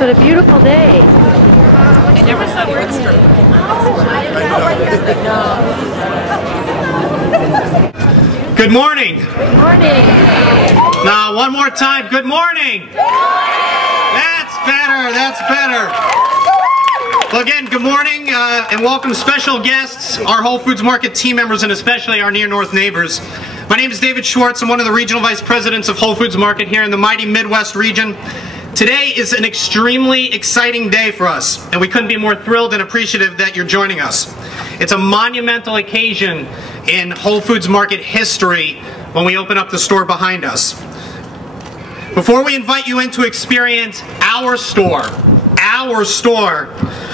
What a beautiful day. I never saw Woodster. Good morning. Good morning. Now, one more time. Good morning. That's better. That's better. Well, again, good morning and welcome special guests, our Whole Foods Market team members, and especially our near north neighbors. My name is David Schwartz. I'm one of the regional vice presidents of Whole Foods Market here in the mighty Midwest region. Today is an extremely exciting day for us, and we couldn't be more thrilled and appreciative that you're joining us. It's a monumental occasion in Whole Foods Market history when we open up the store behind us. Before we invite you in to experience our store,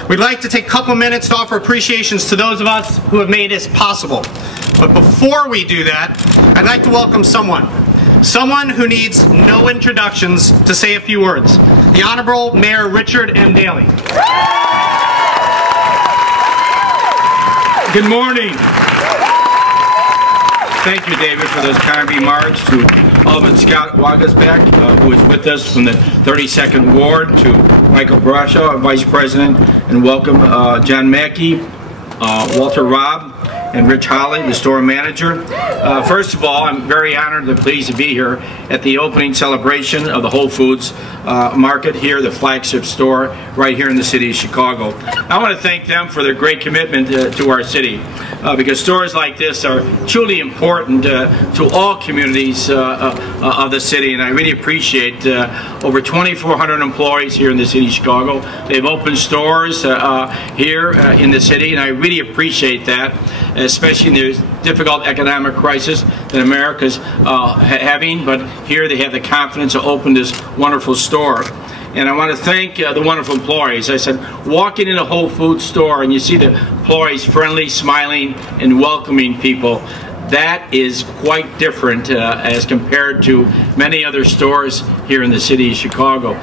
we'd like to take a couple minutes to offer appreciations to those of us who have made this possible. But before we do that, I'd like to welcome someone who needs no introductions to say a few words. The Honorable Mayor Richard M. Daley. Good morning. Thank you, David, for those kind remarks. To Alderman Scott Wagasbeck, who is with us from the 32nd Ward, to Michael Brasha, our Vice President, and welcome John Mackey, Walter Robb, and Rich Holly, the store manager. First of all, I'm very honored and pleased to be here at the opening celebration of the Whole Foods Market here, the flagship store right here in the city of Chicago. I want to thank them for their great commitment to our city, because stores like this are truly important to all communities of the city, and I really appreciate over 2,400 employees here in the city of Chicago. They've opened stores here in the city, and I really appreciate that, especially in the difficult economic crisis that America's having, but here they have the confidence to open this wonderful store. And I want to thank the wonderful employees. I said, walking in a Whole Foods store and you see the employees friendly, smiling, and welcoming people, that is quite different as compared to many other stores here in the city of Chicago.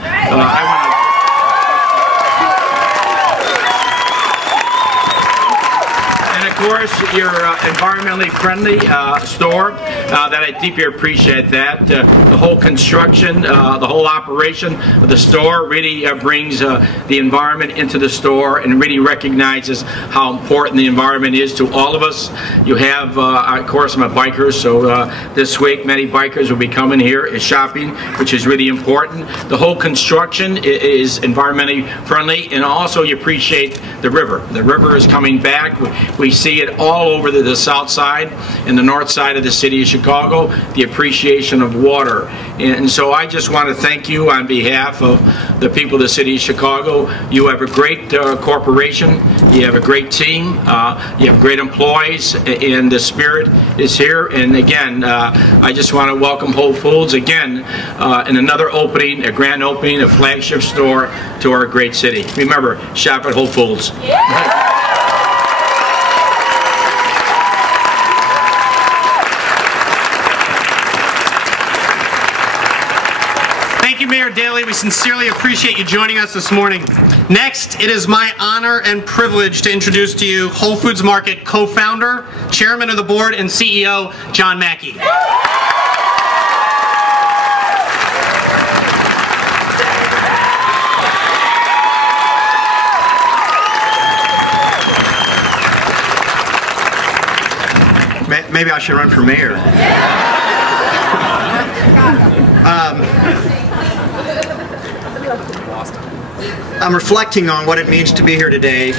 Of course, your environmentally friendly store, that I deeply appreciate that. The whole construction, the whole operation of the store really brings the environment into the store and really recognizes how important the environment is to all of us. You have, of course, I'm a biker, so this week many bikers will be coming here shopping, which is really important. The whole construction is environmentally friendly, and also you appreciate the river. The river is coming back. We see it all over the south side and the north side of the city of Chicago, the appreciation of water. And so I just want to thank you on behalf of the people of the city of Chicago. You have a great corporation, you have a great team, you have great employees, and the spirit is here. And again, I just want to welcome Whole Foods again in another opening, a grand opening, a flagship store to our great city. Remember, shop at Whole Foods. Yeah. Mayor Daley, we sincerely appreciate you joining us this morning. Next, it is my honor and privilege to introduce to you Whole Foods Market co-founder, chairman of the board, and CEO, John Mackey. Maybe I should run for mayor. I'm reflecting on what it means to be here today,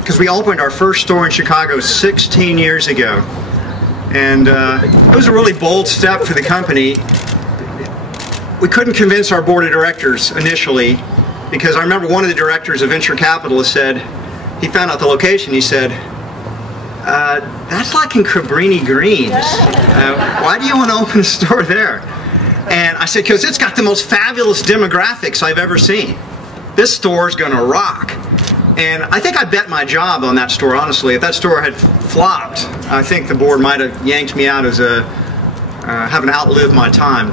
because we opened our first store in Chicago 16 years ago, and it was a really bold step for the company. We couldn't convince our board of directors initially, because I remember one of the directors of venture capital said, he found out the location, he said, that's like in Cabrini Greens. Why do you want to open a store there? And I said, because it's got the most fabulous demographics I've ever seen. This store is going to rock. And I think I bet my job on that store, honestly. If that store had flopped, I think the board might have yanked me out as having outlived my time.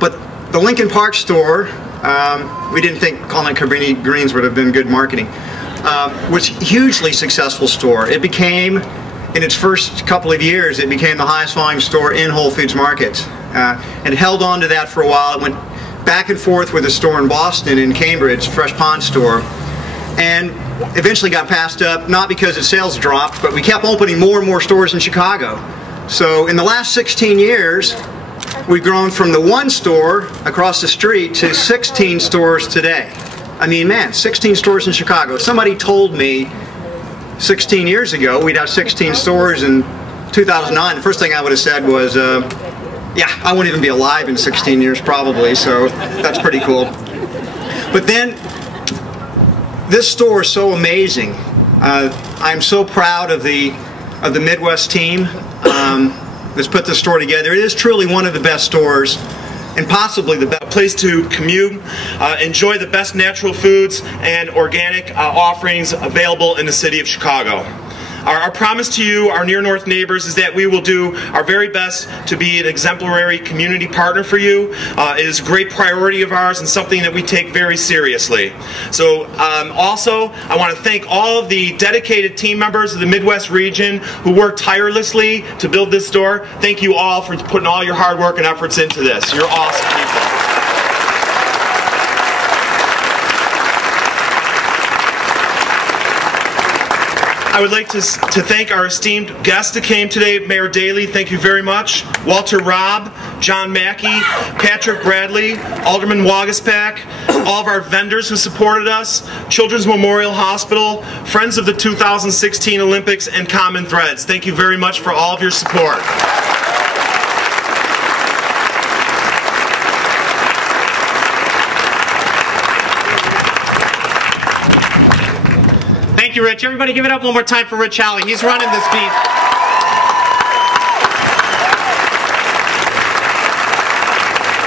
But the Lincoln Park store, we didn't think calling it Cabrini Greens would have been good marketing, was a hugely successful store. It became, in its first couple of years, it became the highest volume store in Whole Foods Market. And held on to that for a while. It went back and forth with a store in Boston, in Cambridge, Fresh Pond store, and eventually got passed up, not because its sales dropped, but we kept opening more and more stores in Chicago. So in the last 16 years, we've grown from the one store across the street to 16 stores today. I mean, man, 16 stores in Chicago. Somebody told me 16 years ago we'd have 16 stores in 2009. The first thing I would have said was, yeah, I wouldn't even be alive in 16 years probably, so that's pretty cool. But then, this store is so amazing. I'm so proud of the Midwest team that's put this store together. It is truly one of the best stores, and possibly the best place to commute, enjoy the best natural foods and organic offerings available in the city of Chicago. Our promise to you, our near north neighbors, is that we will do our very best to be an exemplary community partner for you. It is a great priority of ours and something that we take very seriously. So also, I want to thank all of the dedicated team members of the Midwest region who worked tirelessly to build this store. Thank you all for putting all your hard work and efforts into this. You're awesome people. I would like to thank our esteemed guests that came today. Mayor Daley, thank you very much. Walter Robb, John Mackey, Patrick Bradley, Alderman Wagaspack, all of our vendors who supported us, Children's Memorial Hospital, Friends of the 2016 Olympics, and Common Threads. Thank you very much for all of your support. Thank you, Rich. Everybody give it up one more time for Rich Halley. He's running this beat.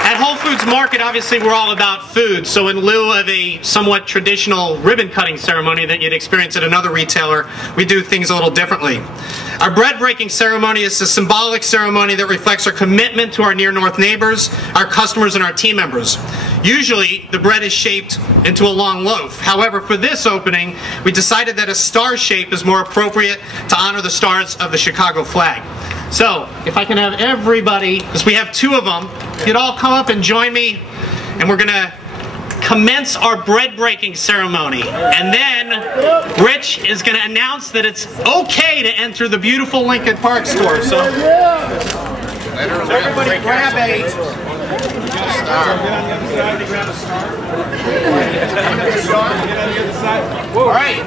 At Whole Foods Market, obviously, we're all about food. So in lieu of a somewhat traditional ribbon cutting ceremony that you'd experience at another retailer, we do things a little differently. Our bread breaking ceremony is a symbolic ceremony that reflects our commitment to our near north neighbors, our customers, and our team members. Usually, the bread is shaped into a long loaf. However, for this opening, we decided that a star shape is more appropriate to honor the stars of the Chicago flag. So, if I can have everybody, because we have two of them, you'd all come up and join me, and we're going to commence our bread breaking ceremony. And then Rich is going to announce that it's okay to enter the beautiful Lincoln Park store. So everybody grab a... All right.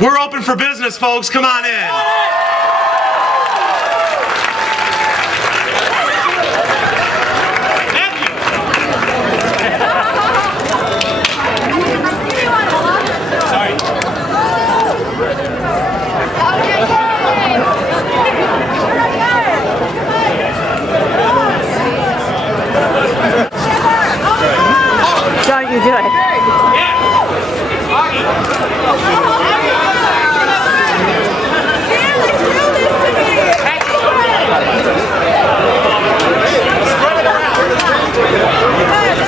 We're open for business, folks. Come on in.